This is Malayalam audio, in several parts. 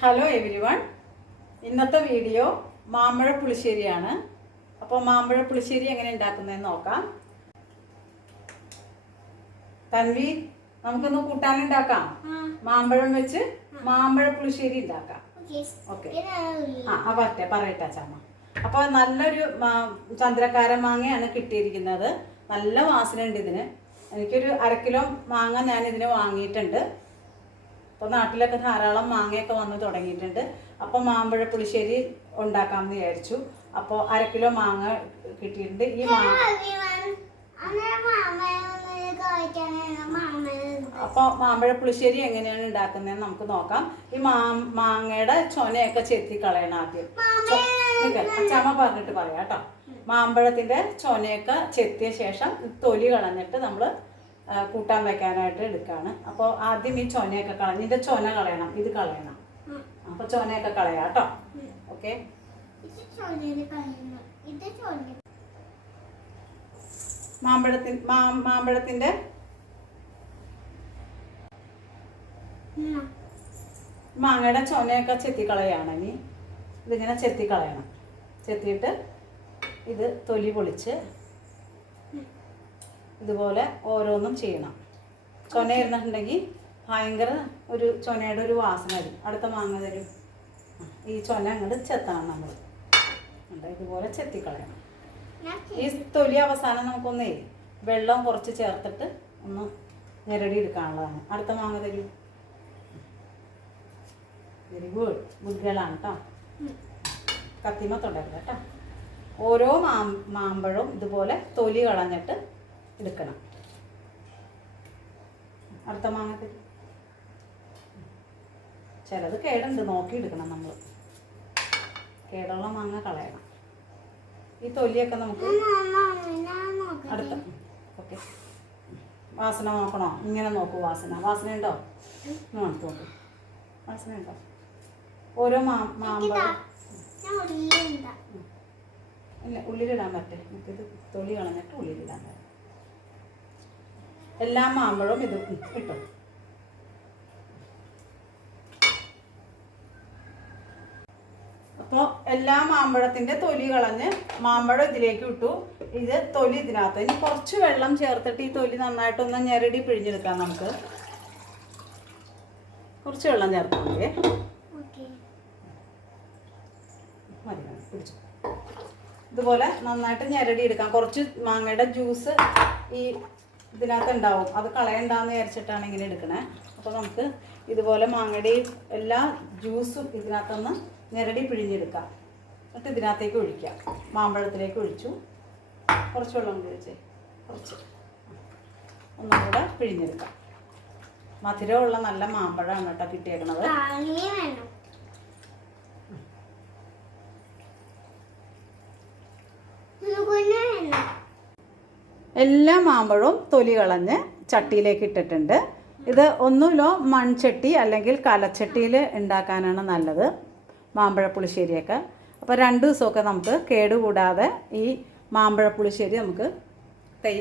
ഹലോ എവരി വൺ ഇന്നത്തെ വീഡിയോ മാമ്പഴ പുളിശ്ശേരിയാണ്. അപ്പോൾ മാമ്പഴ പുളിശ്ശേരി എങ്ങനെ ഉണ്ടാക്കുന്നതെന്ന് നോക്കാം. തൻവി നമുക്കൊന്ന് കൂട്ടാനുണ്ടാക്കാം മാമ്പഴം വെച്ച് മാമ്പഴ പുളിശ്ശേരി ഉണ്ടാക്കാം. ഓക്കെ ആ ആ പറ്റേ പറയട്ടെ ചമ്മ. അപ്പോൾ നല്ലൊരു ചന്ദ്രക്കാരൻ ചന്ദ്രക്കാര മാങ്ങയാണ് കിട്ടിയിരിക്കുന്നത്. നല്ല വാസന ഉണ്ട് ഇതിന്. എനിക്കൊരു അര കിലോ മാങ്ങ ഞാൻ ഇതിന് വാങ്ങിയിട്ടുണ്ട്. അപ്പോൾ നാട്ടിലൊക്കെ ധാരാളം മാങ്ങയൊക്കെ വന്ന് തുടങ്ങിയിട്ടുണ്ട്. അപ്പോൾ മാമ്പഴ പുളിശ്ശേരി ഉണ്ടാക്കാമെന്ന് വിചാരിച്ചു. അപ്പോൾ അര കിലോ മാങ്ങ കിട്ടിയിട്ടുണ്ട്. ഈ മാങ്ങ അപ്പോൾ മാമ്പഴ പുളിശ്ശേരി എങ്ങനെയാണ് ഉണ്ടാക്കുന്നതെന്ന് നമുക്ക് നോക്കാം. ഈ മാ മാങ്ങയുടെ ചൊനയൊക്കെ ചെത്തി കളയണം ആദ്യം. അച്ചമ്മ പറഞ്ഞിട്ട് പറയാം കേട്ടോ. മാമ്പഴത്തിന്റെ ചൊനയൊക്കെ ചെത്തിയ ശേഷം തൊലി കളഞ്ഞിട്ട് നമ്മൾ കൂട്ടാൻ വെക്കാനായിട്ട് എടുക്കുകയാണ് അപ്പോൾ ആദ്യം ഈ ചൊനയൊക്കെ കളഞ്ഞ് ഇതിന്റെ ചൊന കളയണം ഇത് കളയണം. അപ്പോൾ ചൊനയൊക്കെ കളയാം കേട്ടോ. ഓക്കെ. മാമ്പഴത്തിൻ മാ മാമ്പഴത്തിന്റെ? മാങ്ങയുടെ ചൊനയൊക്കെ ചെത്തിക്കളയാണ് ഇനി. ഇതിങ്ങനെ ചെത്തിക്കളയണം ചെത്തിയിട്ട് ഇത് തൊലി പൊളിച്ച് ഇതുപോലെ ഓരോന്നും ചെയ്യണം. ചൊന ഇരുന്നിട്ടുണ്ടെങ്കിൽ ഭയങ്കര ഒരു ചൊനയുടെ ഒരു വാസന വരും. അടുത്ത മാങ്ങ തരും. ഈ ചൊന അങ്ങോട്ട് ചെത്തണം നമ്മൾ ഇതുപോലെ ചെത്തിക്കളയണം. ഈ തൊലി അവസാനം നമുക്കൊന്നേ വെള്ളം കുറച്ച് ചേർത്തിട്ട് ഒന്ന് ഞെരടി എടുക്കാനുള്ളതാണ്. അടുത്ത മാങ്ങ തരൂ. വെരി ഗുഡ് ഗേളാണ് കേട്ടോ കത്തിമ തുടരുത് കേട്ടോ ഓരോ മാമ്പഴവും ഇതുപോലെ തൊലി കളഞ്ഞിട്ട് എടുക്കണം. അടുത്ത ചിലത് കേടുണ്ട് നോക്കി എടുക്കണം നമ്മൾ കേടുള്ള മാങ്ങ കളയണം. ഈ തൊലിയൊക്കെ നമുക്ക് അടുത്ത. ഓക്കെ. വാസന നോക്കണോ? ഇങ്ങനെ നോക്കൂ വാസന. വാസന ഉണ്ടോ? നോക്കി നോക്ക്. വാസന ഉണ്ടോ? ഓരോ മാ മാമ്പഴം. ഇല്ല ഉള്ളിലിടാൻ പറ്റേ. നമുക്കിത് തൊലി കളഞ്ഞിട്ട് ഉള്ളിലിടാൻ പറ്റും. എല്ലാ മാമ്പഴവും ഇത് കിട്ടും. അപ്പോൾ എല്ലാ മാമ്പഴത്തിന്റെ തൊലി കളഞ്ഞ് മാമ്പഴം ഇതിലേക്ക് ഇട്ടു. ഇത് തൊലി ഇതിനകത്ത് ഇനി കുറച്ച് വെള്ളം ചേർത്തിട്ട് ഈ തൊലി നന്നായിട്ടൊന്ന് ഞെരടി പിഴിഞ്ഞെടുക്കാം നമുക്ക്. കുറച്ച് വെള്ളം ചേർത്താൽ മതി. മതി പിടിച്ചു. ഇതുപോലെ നന്നായിട്ട് ഞെരടി എടുക്കാം കുറച്ച് മാങ്ങയുടെ ജ്യൂസ് ഈ ഇതിനകത്ത് ഉണ്ടാവും അത് കളയണ്ടാന്ന് വിചാരിച്ചിട്ടാണ് ഇങ്ങനെ എടുക്കണേ. അപ്പോൾ നമുക്ക് ഇതുപോലെ മാങ്ങയുടെ എല്ലാ ജ്യൂസും ഇതിനകത്തൊന്ന് നിരടി പിഴിഞ്ഞെടുക്കാം. എന്നിട്ട് ഇതിനകത്തേക്ക് ഒഴിക്കാം. മാമ്പഴത്തിലേക്ക് ഒഴിച്ചു. കുറച്ച് വെള്ളം കൂടി ഒഴിച്ചേ. കുറച്ച്. ഒന്നും കൂടെ പിഴിഞ്ഞെടുക്കാം. മധുരമുള്ള നല്ല മാമ്പഴമാണ് കേട്ടോ കിട്ടിയേക്കണത്. എല്ലാ മാമ്പഴവും തൊലി കളഞ്ഞ് ചട്ടിയിലേക്ക് ഇട്ടിട്ടുണ്ട്. ഇത് ഒന്നുമില്ലോ മൺചട്ടി അല്ലെങ്കിൽ കലച്ചട്ടിയിൽ ഉണ്ടാക്കാനാണ് നല്ലത് മാമ്പഴ പുളിശ്ശേരിയൊക്കെ അപ്പോൾ രണ്ട് ദിവസമൊക്കെ നമുക്ക് കേടുകൂടാതെ ഈ മാമ്പഴ പുളിശ്ശേരി നമുക്ക് തൈ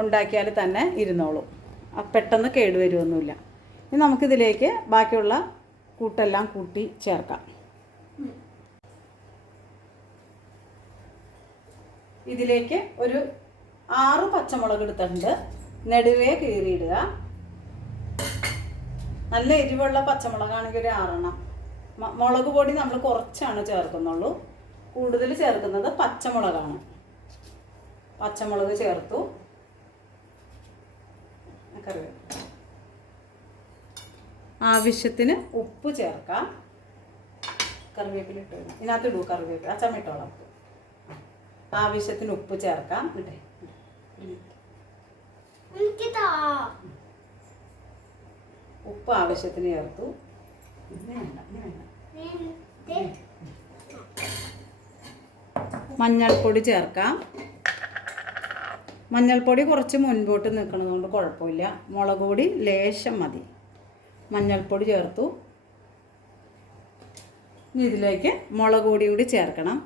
ഉണ്ടാക്കിയാൽ തന്നെ ഇരുന്നോളും. പെട്ടെന്ന് കേടുവരുമൊന്നുമില്ല ഇനി നമുക്കിതിലേക്ക് ബാക്കിയുള്ള കൂട്ടെല്ലാം കൂട്ടി ചേർക്കാം. ഇതിലേക്ക് ഒരു ആറ് പച്ചമുളക് എടുത്തിട്ടുണ്ട്. നെടുവേ കീറിയിടുക. നല്ല എരിവുള്ള പച്ചമുളകാണെങ്കിൽ ഒരു ആറെണ്ണം. മുളക് പൊടി നമ്മൾ കുറച്ചാണ് ചേർക്കുന്നുള്ളൂ. കൂടുതൽ ചേർക്കുന്നത് പച്ചമുളകാണ്. പച്ചമുളക് ചേർത്തു. ആവശ്യത്തിന് ഉപ്പ് ചേർക്കാം. കറിവേപ്പില ഇട്ട് വേണം ഇതിനകത്ത് ഇടൂ കറിവേപ്പില. അച്ചമ്മ ആവശ്യത്തിന് ഉപ്പ് ചേർക്കാം. ഇട്ടെ. ഉപ്പ് ആവശ്യത്തിന് ചേർത്തു. മഞ്ഞൾപ്പൊടി ചേർക്കാം. മഞ്ഞൾപ്പൊടി കുറച്ച് മുൻപോട്ട് നിൽക്കുന്നത് കൊണ്ട് കുഴപ്പമില്ല. മുളക് പൊടി ലേശം മതി. മഞ്ഞൾപ്പൊടി ചേർത്തു. ഇനി ഇതിലേക്ക് മുളക് പൊടി കൂടി ചേർക്കണം.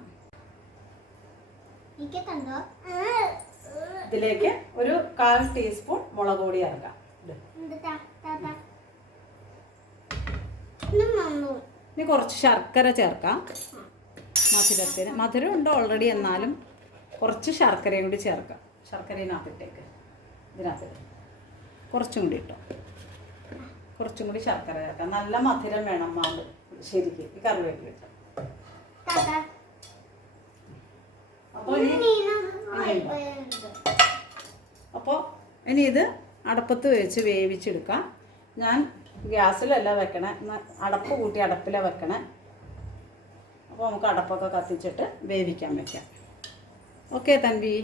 ഇതിലേക്ക് ഒരു കാൽ ടീസ്പൂൺ മുളക് പൊടി ഇറക്കാം. ഇനി കുറച്ച് ശർക്കര ചേർക്കാം. മധുരത്തിന്. മധുരം ഉണ്ട് ഓൾറെഡി എന്നാലും കുറച്ച് ശർക്കരയും കൂടി ചേർക്കാം. ശർക്കരയിനകത്തിട്ടേക്ക് ഇതിനകത്ത്. കുറച്ചും കൂടി ഇട്ടോ. കുറച്ചും കൂടി ശർക്കര ചേർക്കാം. നല്ല മധുരം വേണം മാവ്. ശരിക്ക് ഈ കറിവേപ്പില ഇട്ടോ. അപ്പോൾ ഇനി അപ്പോൾ ഇനി ഇത് അടപ്പത്ത് വെച്ച് വേവിച്ചെടുക്കാം. ഞാൻ ഗ്യാസിലല്ല വെക്കണേ. അടപ്പ് കൂട്ടി അടപ്പിലാണ് വെക്കണേ. അപ്പോൾ നമുക്ക് അടപ്പൊക്കെ കത്തിച്ചിട്ട് വേവിക്കാൻ വെക്കാം. ഓക്കെ തൻവി.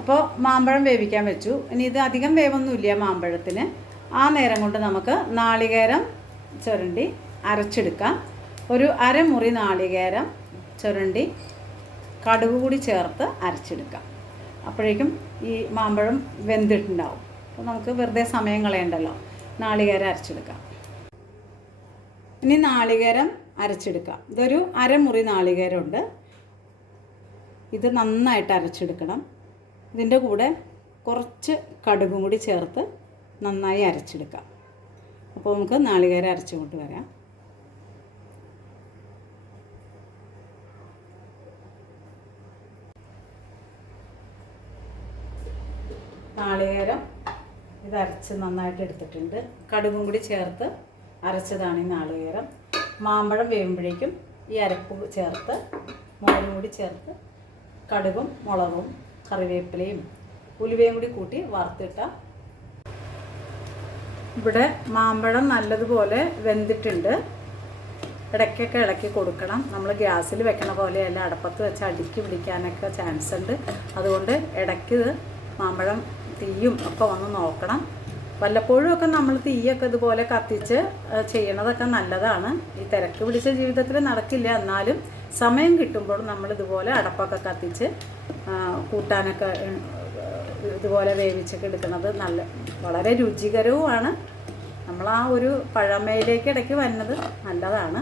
അപ്പോൾ മാമ്പഴം വേവിക്കാൻ വെച്ചു. ഇനി ഇത് അധികം വേവൊന്നുമില്ല മാമ്പഴത്തിന്. ആ നേരം കൊണ്ട് നമുക്ക് നാളികേരം ചുരണ്ടി അരച്ചെടുക്കാം. ഒരു അരമുറി നാളികേരം ചുരണ്ടി കടുക് കൂടി ചേർത്ത് അരച്ചെടുക്കാം. അപ്പോഴേക്കും ഈ മാമ്പഴം വെന്തിട്ടുണ്ടാവും. അപ്പോൾ നമുക്ക് വെറുതെ സമയം കളയണ്ടല്ലോ. നാളികേരം അരച്ചെടുക്കാം. ഇനി നാളികേരം അരച്ചെടുക്കാം. ഇതൊരു അരമുറി നാളികേരമുണ്ട്. ഇത് നന്നായിട്ട് അരച്ചെടുക്കണം. ഇതിന്റെ കൂടെ കുറച്ച് കടുകും കൂടി ചേർത്ത് നന്നായി അരച്ചെടുക്കാം. അപ്പോൾ നമുക്ക് നാളികേരം അരച്ചുകൊണ്ട് വരാം. നാളികേരം ഇത് അരച്ച് നന്നായിട്ട് എടുത്തിട്ടുണ്ട്. കടുകും കൂടി ചേർത്ത് അരച്ചതാണ് ഈ നാളികേരം. മാമ്പഴം വേകുമ്പോഴേക്കും ഈ അരപ്പ് ചേർത്ത് മുളകും കൂടി ചേർത്ത് കടുകും മുളകും കറിവേപ്പിലയും ഉലുവയും കൂടി കൂട്ടി വറുത്തിട്ട. ഇവിടെ മാമ്പഴം നല്ലതുപോലെ വെന്തിട്ടുണ്ട്. ഇടയ്ക്കൊക്കെ ഇളക്കി കൊടുക്കണം. നമ്മൾ ഗ്യാസിൽ വെക്കണ പോലെയല്ല അടപ്പത്ത് വെച്ച് അടുക്കി പിടിക്കാനൊക്കെ ചാൻസ് ഉണ്ട് അതുകൊണ്ട് ഇടയ്ക്ക് മാമ്പഴം തീയും ഒക്കെ വന്ന് നോക്കണം. വല്ലപ്പോഴും ഒക്കെ നമ്മൾ തീയൊക്കെ ഇതുപോലെ കത്തിച്ച് ചെയ്യണതൊക്കെ നല്ലതാണ്. ഈ തിരക്ക് പിടിച്ച ജീവിതത്തിൽ നടക്കില്ല. എന്നാലും സമയം കിട്ടുമ്പോൾ നമ്മൾ ഇതുപോലെ അടപ്പൊക്കെ കത്തിച്ച് കൂട്ടാനൊക്കെ ഇതുപോലെ വേവിച്ചൊക്കെ എടുക്കുന്നത് നല്ല വളരെ രുചികരവുമാണ്. നമ്മൾ ആ ഒരു പഴമയിലേക്ക് ഇടയ്ക്ക് വരുന്നത് നല്ലതാണ്.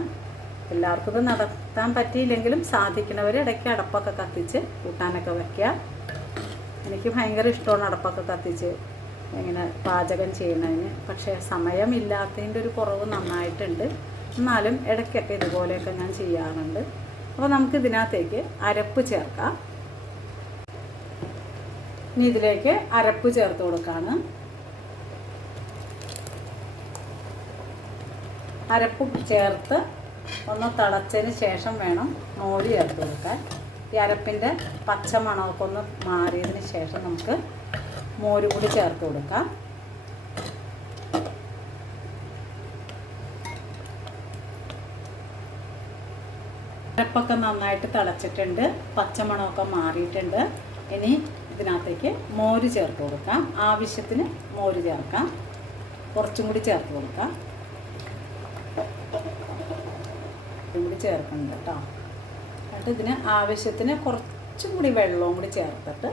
എല്ലാവർക്കും ഇത് നടത്താൻ പറ്റിയില്ലെങ്കിലും സാധിക്കണവർ ഇടയ്ക്ക് അടപ്പൊക്കെ കത്തിച്ച് കൂട്ടാനൊക്കെ വയ്ക്കുക എനിക്ക് ഭയങ്കര ഇഷ്ടമാണ് അടപ്പൊക്കെ കത്തിച്ച് ഇങ്ങനെ പാചകം ചെയ്യുന്നതിന്. പക്ഷേ സമയമില്ലാത്തതിന്റെ ഒരു കുറവ് നന്നായിട്ടുണ്ട്. എന്നാലും ഇടയ്ക്കൊക്കെ ഇതുപോലെയൊക്കെ ഞാൻ ചെയ്യാറുണ്ട്. അപ്പോൾ നമുക്ക് ഇതിനകത്തേക്ക് അരപ്പ് ചേർക്കാം. ഇനി ഇതിലേക്ക് അരപ്പ് ചേർത്ത് കൊടുക്കാണ്. അരപ്പ് ചേർത്ത് ഒന്ന് തിളച്ചതിന് ശേഷം വേണം മോര് ചേർത്ത് കൊടുക്കാൻ. ഈ അരപ്പിന്റെ പച്ച മണമൊക്കെ ഒന്ന് മാറിയതിന് ശേഷം നമുക്ക് മോര് കൂടി ചേർത്ത് കൊടുക്കാം. അരപ്പൊക്കെ നന്നായിട്ട് തിളച്ചിട്ടുണ്ട്. പച്ചമണമൊക്കെ മാറിയിട്ടുണ്ട്. ഇനി ഇതിനകത്തേക്ക് മോര് ചേർത്ത് കൊടുക്കാം. ആവശ്യത്തിന് മോര് ചേർക്കാം. കുറച്ചും കൂടി ചേർത്ത് കൊടുക്കാം. കൂടി ചേർക്കുന്നുണ്ട് കേട്ടോ. എന്നിട്ട് ഇതിന് ആവശ്യത്തിന് കുറച്ചും കൂടി വെള്ളവും കൂടി ചേർത്തിട്ട്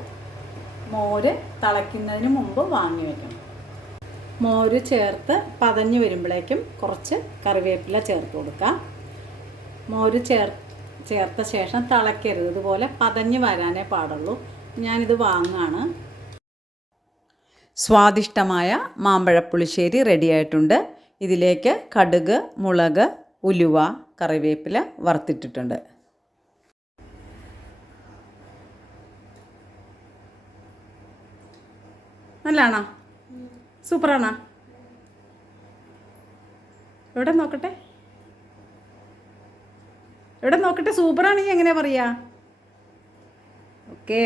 മോര് തിളയ്ക്കുന്നതിന് മുമ്പ് വാങ്ങി വെക്കണം. മോര് ചേർത്ത് പതഞ്ഞ് വരുമ്പോഴേക്കും കുറച്ച് കറിവേപ്പില ചേർത്ത് കൊടുക്കാം. മോര് ചേർ ചേർത്ത ശേഷം തിളയ്ക്കരുത്. ഇതുപോലെ പതഞ്ഞ് വരാനേ പാടുള്ളൂ. ഞാനിത് വാങ്ങാണ്. സ്വാദിഷ്ടമായ മാമ്പഴപ്പുളിശ്ശേരി റെഡിയായിട്ടുണ്ട് ഇതിലേക്ക് കടുക് മുളക് ഉലുവ കറിവേപ്പില വറുത്തിട്ടിട്ടുണ്ട്. നല്ലതാണോ സൂപ്പറാണോ? എവിടെ നോക്കട്ടെ? എവിടെ നോക്കട്ടെ? സൂപ്പറാണെങ്കിൽ എങ്ങനെയാ പറയാ? ഓക്കേ.